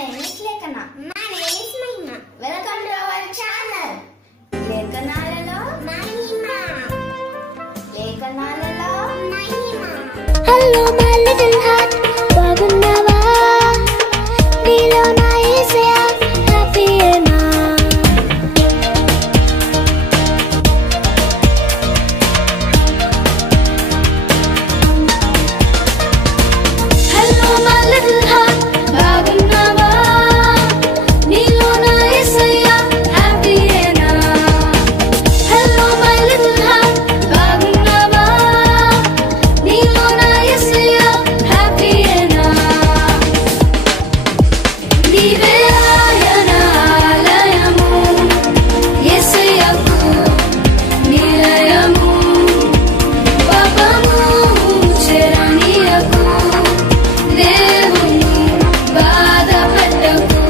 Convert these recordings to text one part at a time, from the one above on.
name is Lekana. My name is Mahima. Welcome to our channel. Lekanalalo Mahima. Lekanalalo Mahima. Hello my little heart, bagunnava neelo na isaya happy ena. Hello my little heart, bagunnava neelo na isaya happy ena. Hello my little heart, bagunnava neelo na isaya happy ena. Nive ayana alayamu yesayaku nilayamu papamu cheraniyaku devunu baada pettaku.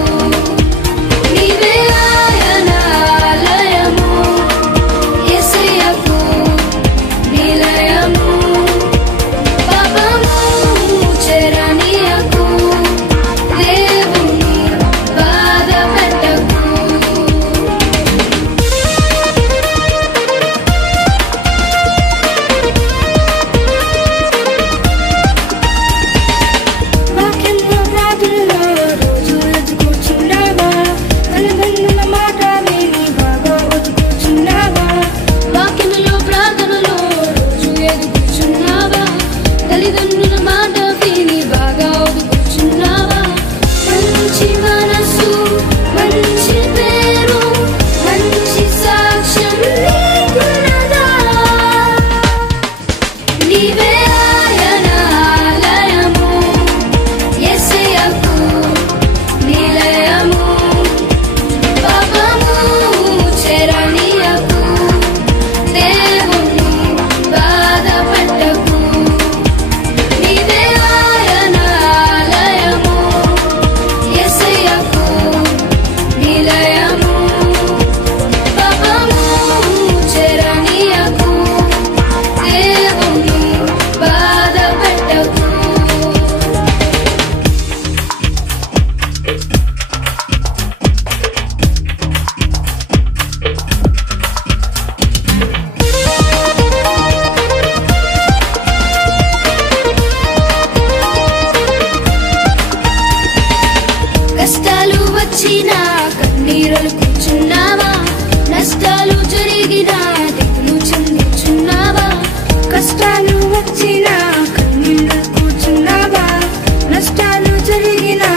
Nive ayana alayamu yesayaku nilayamu papamu cheraniyaku devunu baada pettaku. వాక్యంలో రాత్రుల్లో రోజు ఎదుగుచున్నావా? తల్లిదండ్రుల మాట విని బాగా ఒదుగుచున్నావా? వాక్యంలో ప్రార్థనలో రోజు ఎదుగుచున్నావా? తల్లిదండ్రుల మాట విని బాగా ఒదుగుచున్నావా? మంచి మనసు, మంచి పేరు, మంచి సాక్ష్యం నీకున్నదా? నీవే ఆయన ఆలయము యేసయ్యకు నిలయము పాపము చెరనీయకు దేవుని బాధ పెట్టకు. నీవే ఆయన ఆలయము యేసయ్యకు నిలయము పాపము చెరనీయకు దేవుని బాధ పెట్టకు. కష్టాలు వచ్చినా కన్నీరులు కూర్చున్నావా? నష్టాలు జరిగినా దిగులు చెందుచున్నావా? కష్టాలు వచ్చినా కన్నీరులు కూర్చున్నావా? నష్టాలు జరిగినా